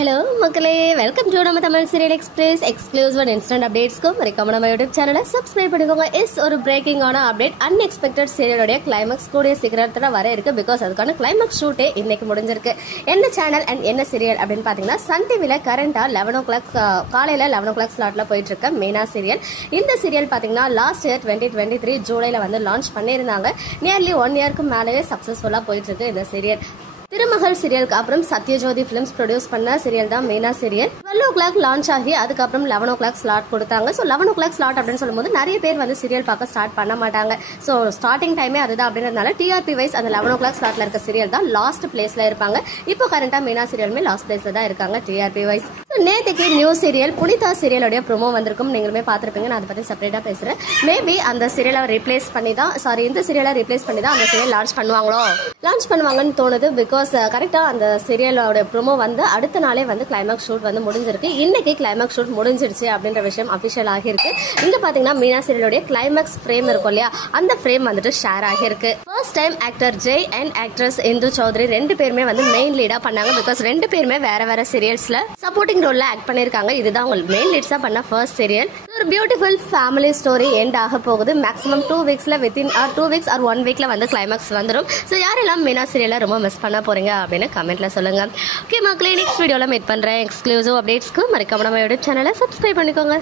Hello, மக்களே welcome to நம்ம Tamil serial express exclusive and instant அப்டேட்ஸ்க்கு மறக்காம நம்ம யூடியூப் சேனலை சப்ஸ்கிரைப் பண்ணிக்கோங்க. ஒரு பிரேக்கிங் ஆன அப்டேட் அன்எக்ஸ்பெக்டட் சீரியலோட கிளைமாக்ஸ் கூடிய சீக்கிரத்துல வர இருக்கு. பிகாஸ் அதுக்கான கிளைமாக்ஸ் ஷூட்டே இன்னைக்கு முடிஞ்சிருக்கு. என்ன சேனல் அண்ட் என்ன சீரியல் அப்படின்னு பாத்தீங்கன்னா சன் டிவில கரண்டா 11 o'clock காலையில 11 o'clock ஸ்லாட்ல போயிட்டு இருக்க மீனா சீரியல். இந்த சீரியல் பாத்தீங்கன்னா லாஸ்ட் இயர் 2023 ஜூலைல வந்து லான்ச் பண்ணியிருந்தாங்க. நியர்லி 1 yearக்கு மேலேயே சக்சஸ்ஃபுல்லா போயிட்டு இருக்கு இந்த சீரியல். திருமகள் சீரியலுக்கு அப்புறம் சத்யஜோதி பிலிம்ஸ் ப்ரொடியூஸ் பண்ண சீரியல் தான் மீனா சீரியல். 12 o'clock லான்ச் ஆகி அதுக்கப்புறம் 11 o'clock ஸ்லாட் கொடுத்தாங்க. ஸோ 11 o'clock ஸ்லாட் அப்படின்னு சொல்லும்போது நிறைய பேர் வந்து சீரியல் பார்க்க ஸ்டார்ட் பண்ண மாட்டாங்க. ஸோ ஸ்டார்டிங் டைமே அதுதான் அப்படின்றதுனால டிஆர்பி வைஸ் அந்த 11 o'clock ஸ்லாட்ல இருக்க சீரியல் தான் லாஸ்ட் பிளேஸ்ல இருப்பாங்க. இப்போ கரண்டா மீனா சீரியலுமே லாஸ்ட் பிளேஸ்ல தான் இருக்காங்க டிஆர்பி வைஸ். நேற்றுக்கு நியூ சீரியல் புனிதா சீரியலோடைய ப்ரோமோ வந்திருக்கும், நீங்களுமே பார்த்துருப்பீங்க. நான் அதை பத்தி செப்பரேட்டா பேசுறேன். மேபி அந்த சீரியலை ரீப்ளேஸ் பண்ணி தான் இந்த சீரியலை ரீப்ளேஸ் பண்ணி தான் அந்த சீரியல் லான்ச் பண்ணுவாங்கன்னு தோணுது. பிகாஸ் கரெக்டா அந்த சீரியலோட ப்ரோமோ வந்து அடுத்த நாளே வந்து கிளைமாக்ஸ் ஷூட் வந்து முடிஞ்சிருக்கு. இன்னைக்கு கிளைமாக்ஸ் ஷூட் முடிஞ்சிருச்சு அப்படின்ற விஷயம் அபிஷியல் ஆகிருக்கு. இங்க பாத்தீங்கன்னா மீனா சீரியலோட கிளைமாக்ஸ் ஃப்ரேம் இருக்கும் இல்லையா, அந்த ஃப்ரேம் வந்துட்டு ஷேர் ஆகிருக்கு. First time actor Jai and actress Indu Chowdhary ரெண்டு பேருமே வந்து மெயின் லீடா பண்ணாங்க. பிகாஸ் ரெண்டு பேருமே வேற வேற சீரியல்ஸ்ல சப்போர்ட்டிங் ரோல்ல ஆக்ட் பண்ணிருக்காங்க. இதுதான் உங்களுக்கு மெயின் லீட்ஸா பண்ண ஃபர்ஸ்ட் சீரியல். ஒரு பியூட்டிஃபுல் ஃபேமிலி ஸ்டோரி எண்ட் ஆக போகுது. மேக்ஸிமம் 2 weeksல வித்தின் 2 weeks ஆர் 1 weekல வந்து கிளைமாக்ஸ் வந்துடும். ஸோ யாரெல்லாம் மீனா சீரியலை ரொம்ப மிஸ் பண்ண போறீங்க அப்படின்னு கமெண்ட்ல சொல்லுங்க. ஓகே மக்களே, நெக்ஸ்ட் வீடியோல மீட் பண்றேன். எக்ஸ்க்ளூசிவ் அப்டேட்ஸ்க்கு மறக்காம நம்ம யூடியூப் சேனலை சப்ஸ்கிரைப் பண்ணிக்கோங்க.